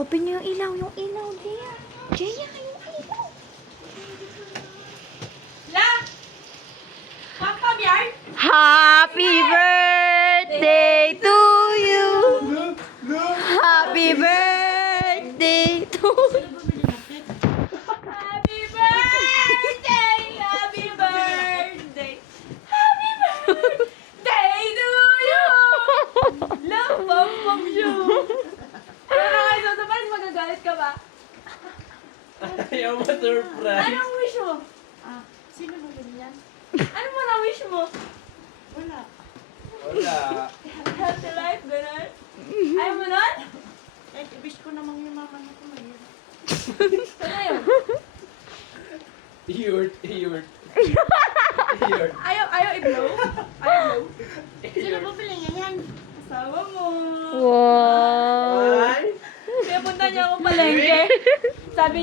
Open niyo yung ilaw, Jaya. Jaya, yung ilaw. La! Papa Bjart! Happy birthday to you. Happy birthday to you. Happy birthday! Happy birthday! Happy birthday to you! La, pam siya. Ano kayo sasabihin? Magagalit ka ba? Ayaw mo surprise. Anong wish mo? Sino mo ganyan? Ano mo na wish mo? Wala. Wala. Healthy life, gano'n? Ayaw mo nun? Wish ko namang yung mama na kumain. Ano yun? Yurt. Ayaw i-blow? Ayaw blow? Sino bumili niya yan? Asawa mo. Wow. Ay! Kaya punta niya ako palengke. Sabi